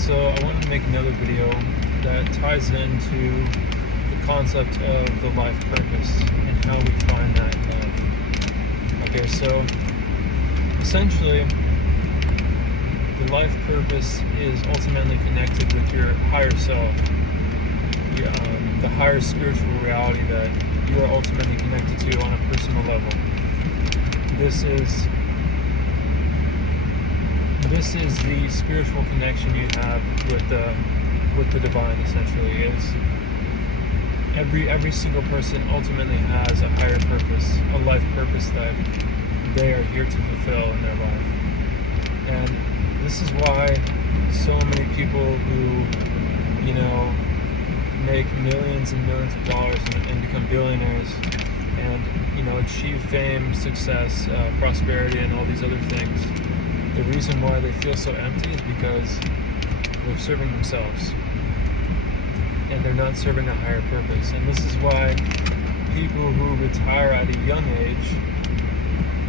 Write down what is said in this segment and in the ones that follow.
So I wanted to make another video that ties into the concept of the life purpose and how we find that in life. Okay, so essentially, the life purpose is ultimately connected with your higher self, the higher spiritual reality that you are ultimately connected to on a personal level. This is the spiritual connection you have with the divine. Essentially, is every single person ultimately has a higher purpose, a life purpose that they are here to fulfill in their life. And this is why so many people who, make millions and millions of dollars and become billionaires and, achieve fame, success, prosperity, and all these other things, the reason why they feel so empty is because they're serving themselves and they're not serving a higher purpose. And this is why people who retire at a young age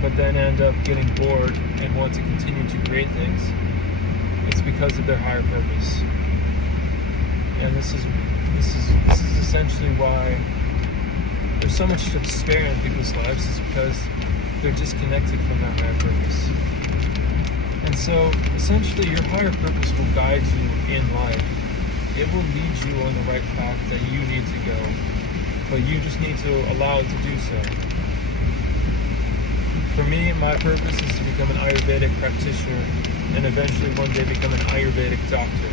but then end up getting bored and want to continue to create things, it's because of their higher purpose. And this is essentially why there's so much despair in people's lives, is because they're disconnected from their higher purpose. And so essentially your higher purpose will guide you in life. It will lead you on the right path that you need to go, but you just need to allow it to do so. For me, my purpose is to become an Ayurvedic practitioner and eventually one day become an Ayurvedic doctor.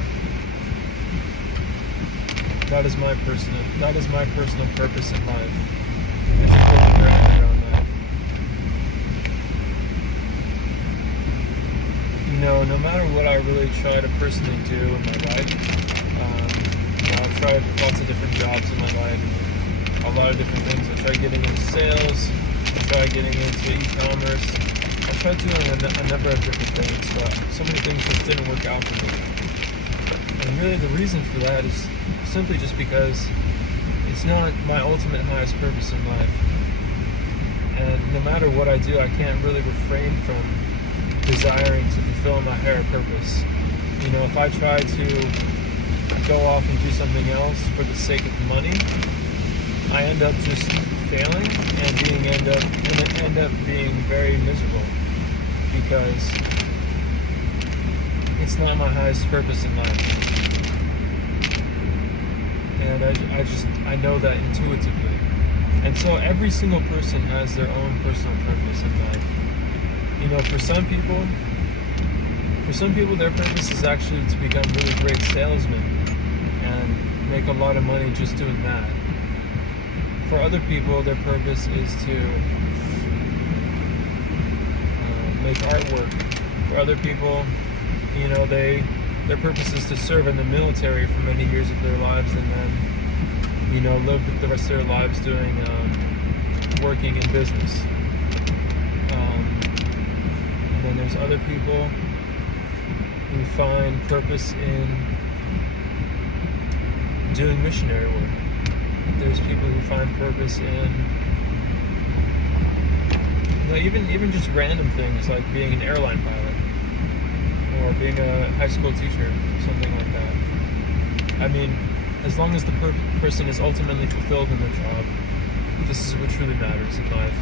That is my personal purpose in life. It's important to wrap around that. No matter what I really try to personally do in my life, I've tried lots of different jobs in my life, a lot of different things. I tried getting into sales, I tried getting into e-commerce, I tried doing a number of different things, but so many things just didn't work out for me. And really the reason for that is simply just because it's not my ultimate highest purpose in life. And no matter what I do, I can't really refrain from desiring to fulfill my higher purpose. If I try to go off and do something else for the sake of money, I end up just failing and end up being very miserable, because it's not my highest purpose in life. And I know that intuitively. And so every single person has their own personal purpose in life. For some people their purpose is actually to become really great salesmen and make a lot of money just doing that. For other people, their purpose is to make artwork. For other people, their purpose is to serve in the military for many years of their lives and then, live with the rest of their lives doing, working in business. And then there's other people who find purpose in doing missionary work. There's people who find purpose in, even just random things like being an airline pilot or being a high school teacher, something like that. I mean, as long as the person is ultimately fulfilled in their job, this is what truly matters in life.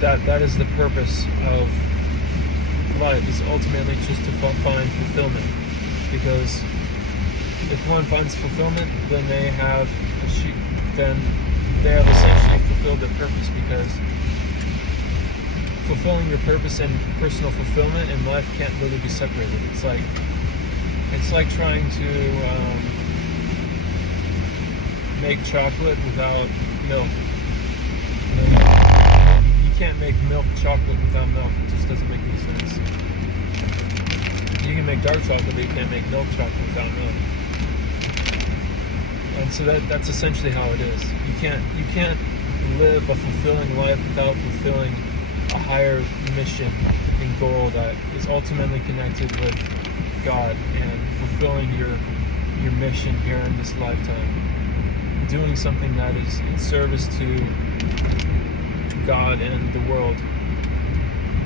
That is the purpose of life, is ultimately just to find fulfillment. Because if one finds fulfillment, then they have essentially fulfilled their purpose, because fulfilling your purpose and personal fulfillment in life can't really be separated. It's like trying to make chocolate without milk. You can't make milk chocolate without milk. It just doesn't make any sense. You can make dark chocolate, but you can't make milk chocolate without milk. And so that's essentially how it is. You can't live a fulfilling life without fulfilling a higher mission and goal that is ultimately connected with God and fulfilling your mission here in this lifetime. Doing something that is in service to God and the world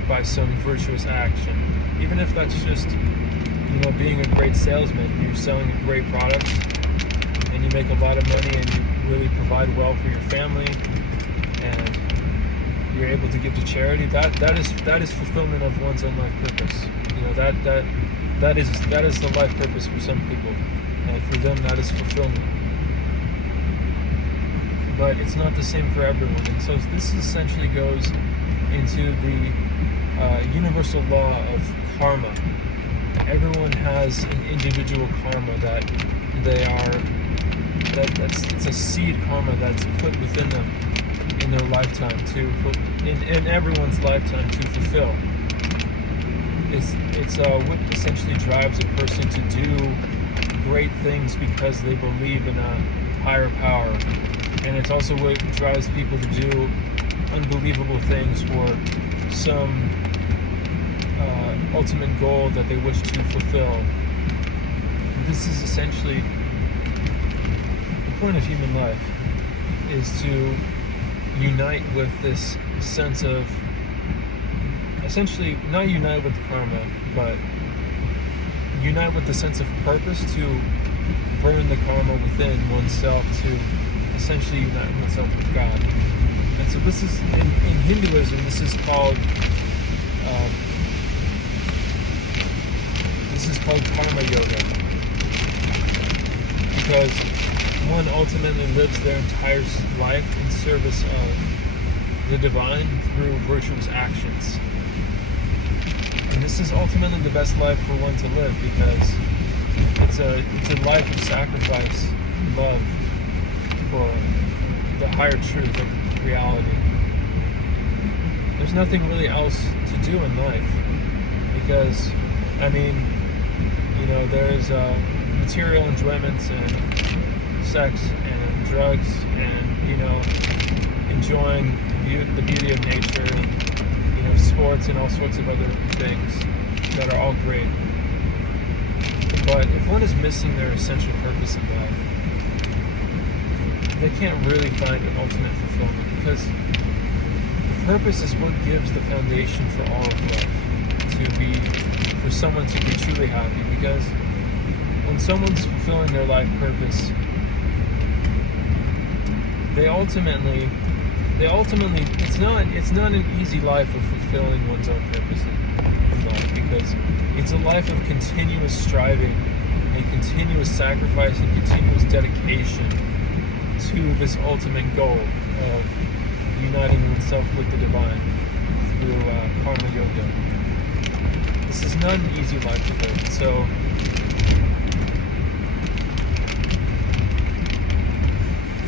by some virtuous action. Even if that's just being a great salesman. You're selling a great product, and you make a lot of money, and you really provide well for your family, and you're able to give to charity. That is fulfillment of one's own life purpose. That is the life purpose for some people, and for them that is fulfillment. But it's not the same for everyone, and so this essentially goes into the universal law of karma. Everyone has an individual karma that it's a seed karma that's put within them in their lifetime in everyone's lifetime to fulfill. It's what essentially drives a person to do great things because they believe in a higher power, and it's also what drives people to do unbelievable things for some ultimate goal that they wish to fulfill. This is essentially the point of human life, is to unite with this sense of, essentially not unite with the karma, but unite with the sense of purpose to burn the karma within oneself, to essentially unite oneself with God. And so this is, in Hinduism, this is called karma yoga, because one ultimately lives their entire life in service of the divine through virtuous actions. And this is ultimately the best life for one to live, because it's a life of sacrifice and love for the higher truth of reality. There's nothing really else to do in life, because there's material enjoyments and sex and drugs and enjoying the beauty of nature and sports and all sorts of other things that are all great. But if one is missing their essential purpose in life, they can't really find an ultimate fulfillment, because purpose is what gives the foundation for all of life, for someone to be truly happy. Because when someone's fulfilling their life purpose, they ultimately it's not an easy life of fulfilling one's own purpose in life, because it's a life of continuous striving and continuous sacrifice and continuous dedication to this ultimate goal of uniting oneself with the divine through karma yoga. This is not an easy life to live. So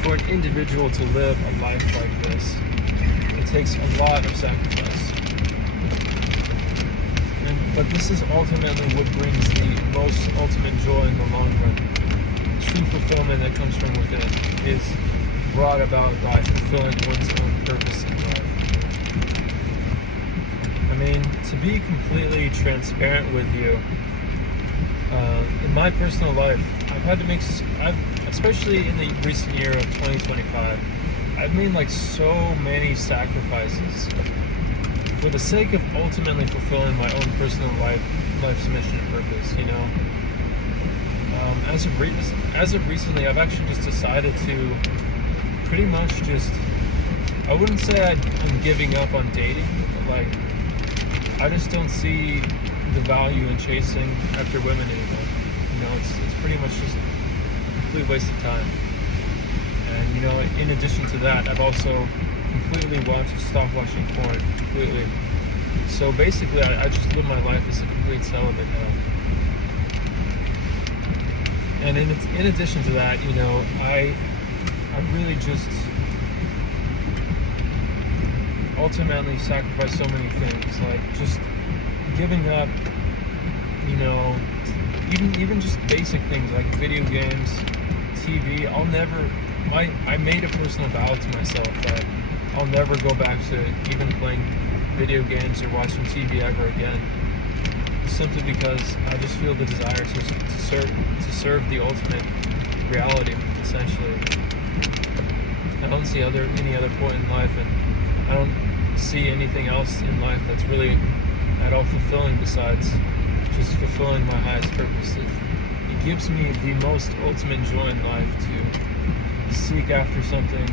for an individual to live a life like this, it takes a lot of sacrifice. But this is ultimately what brings the most ultimate joy in the long run. True fulfillment that comes from within is brought about by fulfilling one's own purpose in life. To be completely transparent with you, in my personal life, I've had to especially in the recent year of 2025, I've made so many sacrifices for the sake of ultimately fulfilling my own personal life's mission and purpose. As of recently, I've actually just decided to pretty much I wouldn't say I'm giving up on dating, but I just don't see the value in chasing after women anymore. It's pretty much just a complete waste of time. And in addition to that, I've also completely stopped watching porn completely. So basically, I just live my life as a complete celibate now. And in addition to that, I really just ultimately sacrifice so many things, just giving up, even just basic things like video games, TV. I made a personal vow to myself that I'll never go back to even playing video games or watching TV ever again, simply because I just feel the desire to serve the ultimate reality, essentially. I don't see any other point in life, and I don't see anything else in life that's really at all fulfilling besides just fulfilling my highest purpose. It gives me the most ultimate joy in life to seek after something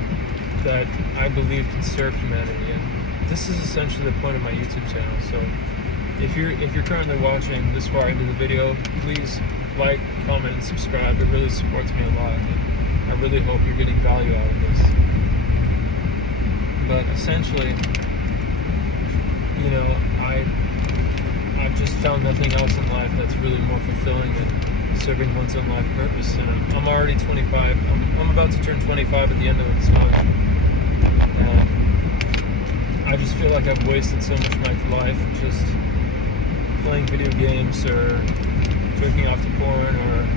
that I believe can serve humanity. And this is essentially the point of my YouTube channel. So if you're currently watching this far into the video, please like, comment, and subscribe. It really supports me a lot. And I really hope you're getting value out of this. But essentially, I've just found nothing else in life that's really more fulfilling than serving one's own life purpose. And I'm already 25. I'm about to turn 25 at the end of this month. And I just feel like I've wasted so much of my life just playing video games or jerking off to porn, or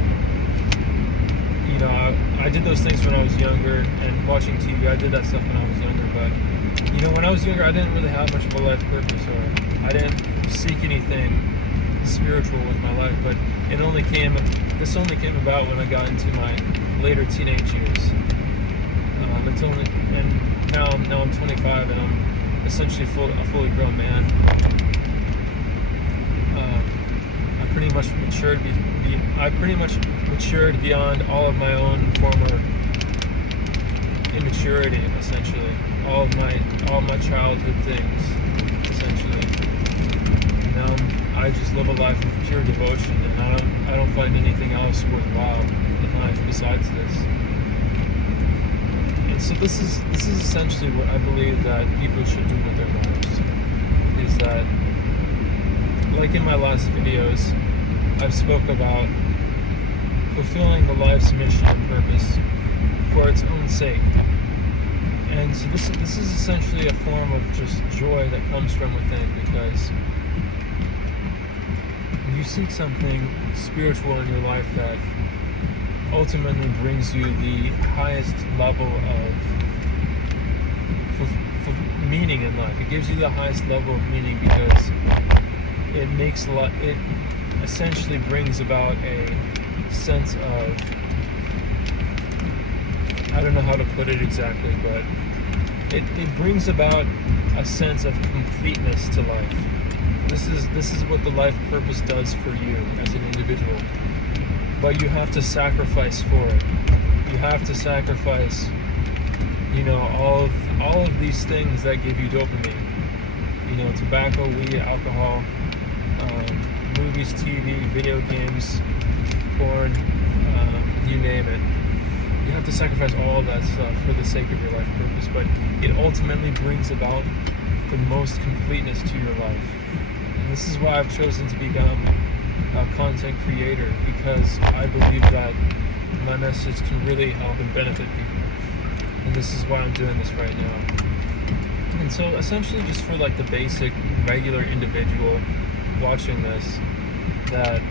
I did those things when I was younger, and watching TV. I did that stuff when I was younger, but when I was younger, I didn't really have much of a life purpose, or I didn't seek anything spiritual with my life. But this only came about when I got into my later teenage years. Now I'm 25, and I'm essentially a fully grown man. I pretty much matured beyond all of my own former immaturity, essentially. All of my childhood things, essentially. Now I just live a life of pure devotion, and I don't find anything else worthwhile in life besides this. And so this is essentially what I believe that people should do with their lives. Is that, like in my last videos, I've spoke about fulfilling the life's mission and purpose for its own sake. And so this is essentially a form of just joy that comes from within, because you seek something spiritual in your life that ultimately brings you the highest level of meaning in life. It gives you the highest level of meaning because it essentially brings about a sense of, I don't know how to put it exactly, but it brings about a sense of completeness to life. This is what the life purpose does for you as an individual. But you have to sacrifice for it. You have to sacrifice, all of these things that give you dopamine. Tobacco, weed, alcohol, movies, TV, video games, porn, you name it. You have to sacrifice all of that stuff for the sake of your life purpose, but it ultimately brings about the most completeness to your life. And this is why I've chosen to become a content creator, because I believe that my message can really help and benefit people. And this is why I'm doing this right now. And so essentially, just for like the basic, regular individual watching this that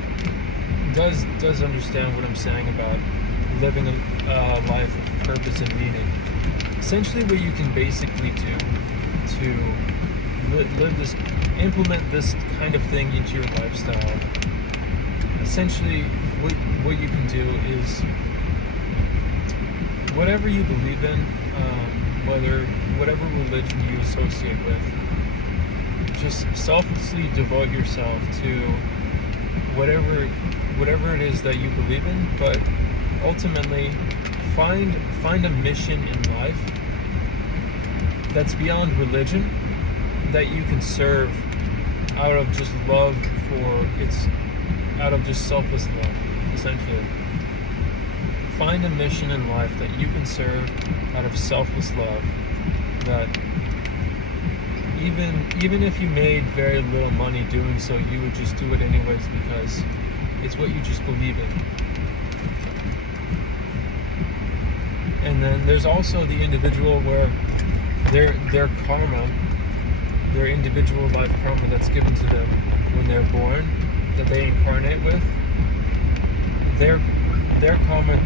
does understand what I'm saying about living a life of purpose and meaning. Essentially, what you can basically do to implement this kind of thing into your lifestyle. Essentially, what you can do is whatever you believe in, whatever religion you associate with, just selflessly devote yourself to whatever it is that you believe in, but ultimately find a mission in life that's beyond religion, that you can serve out of just out of just selfless love, essentially. Find a mission in life that you can serve out of selfless love, that even if you made very little money doing so, you would just do it anyways because it's what you just believe in. And then there's also the individual where their karma, their individual life karma that's given to them when they're born, that they incarnate with, their karma,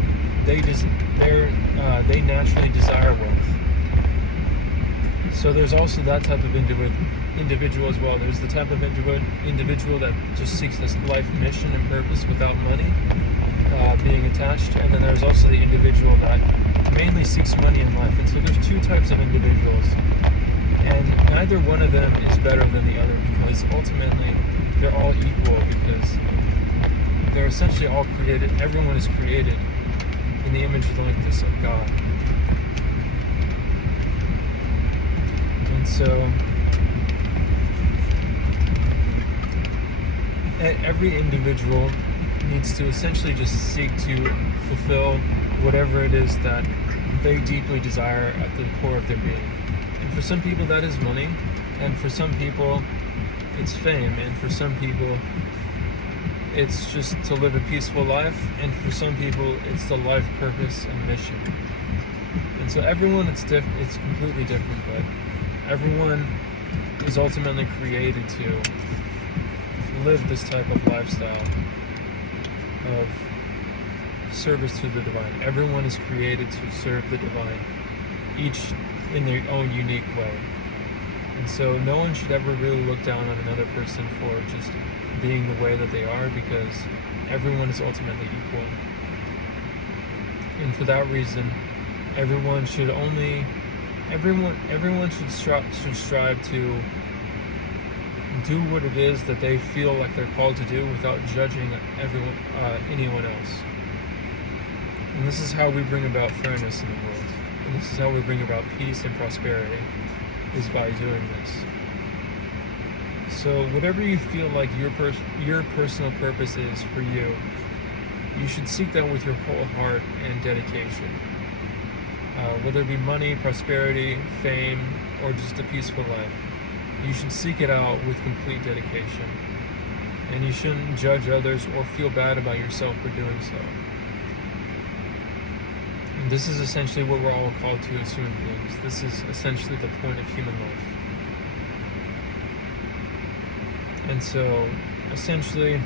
they naturally desire wealth. So there's also that type of individual as well. There's the type of individual that just seeks this life mission and purpose without money being attached, and then there's also the individual that mainly seeks money in life. And so there's two types of individuals, and neither one of them is better than the other, because ultimately they're all equal, because they're essentially all created. Everyone is created in the image and likeness of God. And so every individual needs to essentially just seek to fulfill whatever it is that they deeply desire at the core of their being. And for some people that is money, and for some people it's fame, and for some people it's just to live a peaceful life, and for some people it's the life purpose and mission. And so everyone, it's completely different, but everyone is ultimately created to live this type of lifestyle of service to the divine. Everyone is created to serve the divine, each in their own unique way. And so no one should ever really look down on another person for just being the way that they are, because everyone is ultimately equal. And for that reason, everyone should strive to do what it is that they feel like they're called to do without judging anyone else. And this is how we bring about fairness in the world. And this is how we bring about peace and prosperity, is by doing this. So whatever you feel like your personal purpose is for you, you should seek that with your whole heart and dedication. Whether it be money, prosperity, fame, or just a peaceful life, you should seek it out with complete dedication. And you shouldn't judge others or feel bad about yourself for doing so. And this is essentially what we're all called to as human beings. This is essentially the point of human life. And so, essentially,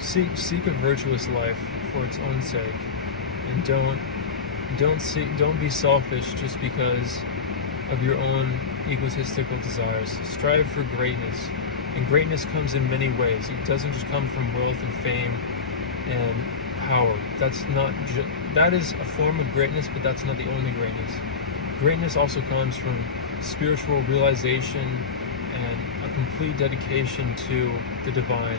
seek a virtuous life for its own sake, and don't be selfish just because of your own egotistical desires. Strive for greatness, and greatness comes in many ways. It doesn't just come from wealth and fame and power. That is a form of greatness, but that's not the only greatness. Greatness also comes from spiritual realization and a complete dedication to the divine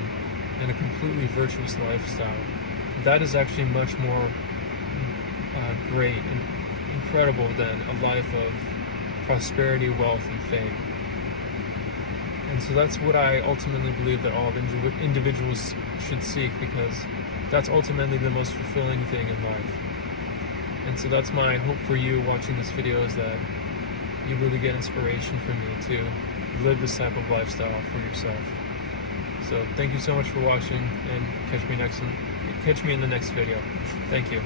and a completely virtuous lifestyle. That is actually much more great and incredible than a life of prosperity, wealth, and fame. And so that's what I ultimately believe that all individuals should seek, because that's ultimately the most fulfilling thing in life. And so that's my hope for you watching this video, is that you really get inspiration from me to live this type of lifestyle for yourself. So thank you so much for watching, and catch me in the next video. Thank you.